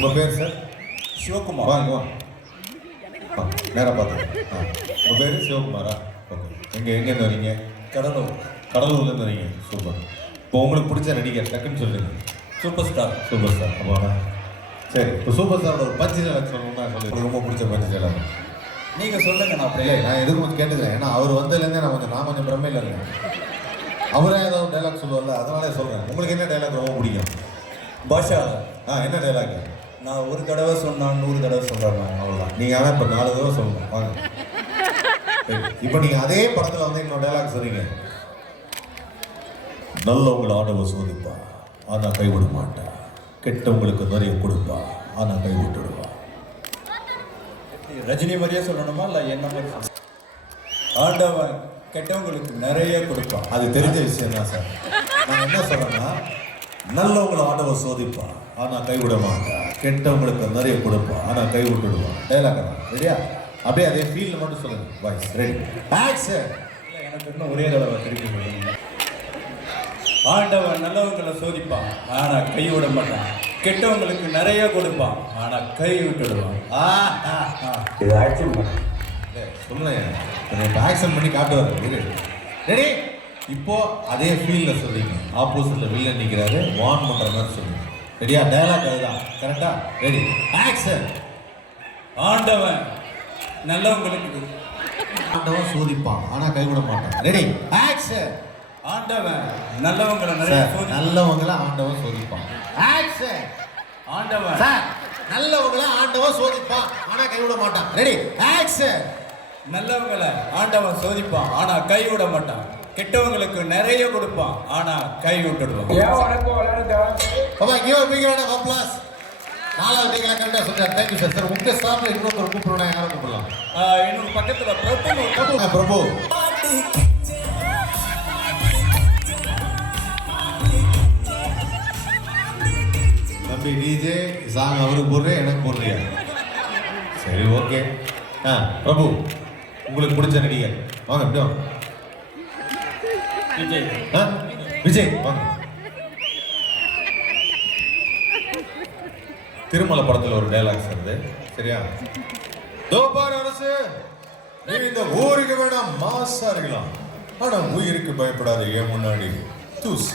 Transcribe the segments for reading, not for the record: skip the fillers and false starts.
உங்கள் பேர் சார்? சிவகுமார். வாங்க நேராக பார்த்து. உங்கள் பேர் சிவகுமாரா? ஓகே. எங்கேருந்து வரீங்க? கடலூர். கடலூர்லேருந்து வரீங்க. சூப்பர். இப்போ உங்களுக்கு பிடிச்ச நடிகர் டக்குன்னு சொல்லுங்க. Super star. Super star. ஆமாண்ணா. சரி, இப்போ சூப்பர் ஸ்டாரோட ஒரு பஞ்சு டைலாக் சொல்லணும்னா சொல்லி ரொம்ப பிடிச்ச பஞ்சு டைலாக் நீங்கள் சொல்லுங்க. நான் இல்லை, நான் எதுக்கு கொஞ்சம் கேட்டுக்கிறேன். ஏன்னா அவர் வந்ததுலேருந்தே நான் கொஞ்சம் பிரமையில் இருக்கேன். அவரே ஏதாவது டைலாக் சொல்லுவார்ல, அதனாலே சொல்கிறேன். உங்களுக்கு என்ன டைலாக் ரொம்ப பிடிக்கும்? பாஷா. என்ன டைலாக்? நான் ஒரு தடவை சொன்னால் 100 தடவை சொல்கிறேன். அவ்வளோதான். நீங்கள் ஆனால் இப்போ 4 தடவை சொல்லணும். வாங்க. இப்போ நீங்கள் அதே படத்தில் வந்து இன்னொரு டைலாக் சொல்றீங்க. நல்லவங்களை ஆண்டவர் சோதிப்பா, ஆனால் கைவிட மாட்டா. கெட்டவங்களுக்கு நிறைய கொடுப்பா, ஆனால் கை விட்டுடுவா. ரஜினி மாதிரியே சொல்லணுமா இல்லை என்ன மாதிரி? ஆண்டவன் கெட்டவங்களுக்கு நிறைய கொடுப்பான். அது தெரிஞ்ச விஷயம் தான் சார். நான் என்ன சொல்றேன்னா, நல்லவங்களை ஆண்டவர் சோதிப்பா, ஆனால் கைவிட மாட்டா. கெட்டவங்களுக்கு நிறைய கொடுப்பா, ஆனால் கை விட்டுடுவா. டைலாக் தான். ரெடியா? அப்படியே அதே ஃபீல்டில் மட்டும் சொல்லுங்க. Voice ready, action. இல்லை, எனக்கு இன்னும் ஒரே தடவை திருப்பி சொல்லுங்க. ஆண்டவன் நல்லவங்களை சோதிப்பான், ஆனால் கை விட மாட்டான். கெட்டவங்களுக்கு நிறைய கொடுப்பான், ஆனால் கை விட்டுடுவான். இது ஆக்ஷன் பண்ண சொல்லுங்க. ஆக்ஷன் பண்ணி காட்டுவார். ரெடி? இப்போ அதே ஃபீல்டில் சொல்றீங்க. ஆப்போசிட்ல வில்லன் நிற்கிறாரு, வான் பண்ற மாதிரி சொல்லுங்க. ரெடியா? டைலாக் அதுதான். கரெக்டா? Ready, action. ஆண்டவன் நல்லவங்களுக்கு ஆண்டவன் சோதிப்பான், ஆனா கைவிட மாட்டான். Ready, action. ஆண்டவன் நல்லவங்களை நிறைய நல்லவங்கள ஆண்டவன் சோதிப்பான். ஆக்ஷன். ஆண்டவன் சார், நல்லவங்கள ஆண்டவன் சோதிப்பான், ஆனா கைவிட மாட்டான். Ready, action. நல்லவங்களை ஆண்டவன் சோதிப்பான், ஆனா கை விட மாட்டான். கெட்டவங்களுக்கு நிறைய கொடுப்பான், ஆனா கை விட்டுடுவான். நாலாவது நீங்களா கரெக்டாக சொல்றாரு. Thank you sir. சார், உங்க ஸ்டாஃப்ல இன்னொருத்தர் கூப்பிடுறோம். யாரும் கூப்பிடலாம்? இன்னொரு பக்கத்துல பிரபு. பிரபு. தம்பி டிஜே சாங் அவருக்கு போடுறேன், எனக்கு போடுறியா? சரி, ஓகே. பிரபு, உங்களுக்கு பிடிச்ச நடிகர் வாங்க. எப்படி வாங்க? விஜய். விஜய் வாங்க. திருமலை படத்துல ஒரு டைலாக் சொல்றது. சரியா? தோபார் அரசு, நீ இந்த ஊருக்கு வேணாம் மாசா இருக்கலாம், ஆனா உயிருக்கு பயப்படாத என் முன்னாடி தூஸ்.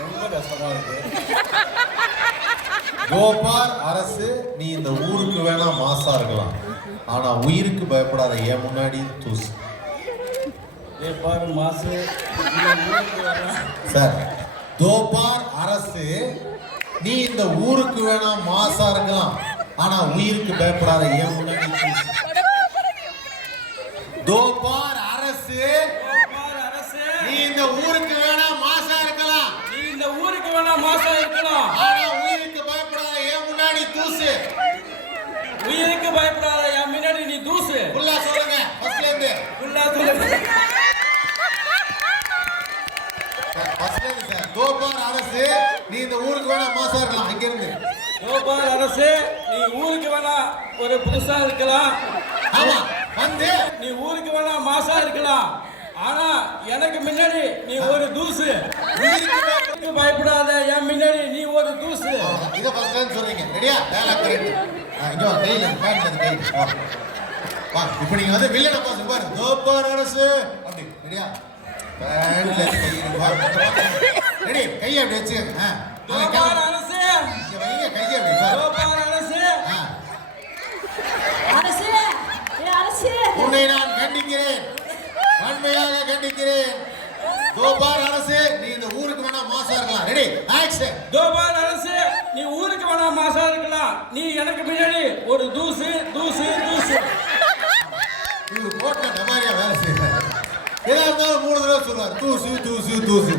ரொம்ப கஷ்டமா இருக்கு. கோபார் அரசு, நீ இந்த ஊருக்கு வேணா மாசா இருக்கலாம், ஆனா உயிருக்கு பயப்படாத என் முன்னாடி தூஸ். பாரு மாசு. சார், தோபார் அரசு, நீ இந்த ஊருக்கு வேணா மாசா இருக்கலாம், ஆனா உயிருக்கு பயப்படாத என் முன்னாடி தூஸ். தோபார் அரசு, நீ இந்த ஊருக்கு வேணா மாசா இருக்கலாம், நீ இந்த ஊருக்கு வேணா மாசா இருக்கலாம், ஆனா உயிருக்கு பயப்படாத என் முன்னாடி தூசு. உயிருக்கு பயப்படாத என் முன்னாடி நீ தூசு. ஃபுல்லா சொல்லுங்க. ஃபர்ஸ்ட்ல இருந்து. ஃபுல்லா சொல்லுங்க. ஃபர்ஸ்ட்ல இருந்து சார். தோபார் அரசு, நீ இந்த ஊருக்கு வேணா மாசா இருக்கலாம். இங்க இருந்து. தோபார் அரசு, நீ ஊருக்கு வேணா ஒரு புதுசா இருக்கலாம். ஆமா, வந்து நீ ஊருக்கு வேணா மாசா இருக்கலாம், ஆனா எனக்கு முன்னாடி நீ ஒரு தூசு. உயிருக்கு பயப்படாத என் முன்னாடி நீ ஒரு தூசு. இத ஃபர்ஸ்ட்ல இருந்து சொல்றீங்க. ரெடியா? Dialogue correct. இங்க வா, கையில பேண்ட் கை. வா, இப்போ நீங்க வந்து வில்லன பாஸ் பாரு. தோபார் அரசு அப்படி. ரெடியா? பேண்ட்ல கை வா. ரெடி? கையை அப்படி வெச்சுங்க. தோபார் அரசு, இங்க வைங்க கையை அப்படி. தோபார் அரசு. அரசு, அரசு, உன்னை நான் கண்டிக்கிறேன், வன்மையாக கண்டிக்கிறேன். தோபார் அரசு, நீ இந்த ஊருக்கு வேணா மாசா இருக்கலாம். Ready, action. தோபார் அரசு, நீ ஊருக்கு வேணா மாசா இருக்கலாம், நீ எனக்கு முன்னாடி ஒரு தூசு தூசு தூசு. இது கோட்ல டமாரியா வேலை செய்யறாரு. ஏதா இருந்தாலும் 3 தடவை சொல்றாரு. தூசு தூசு தூசு.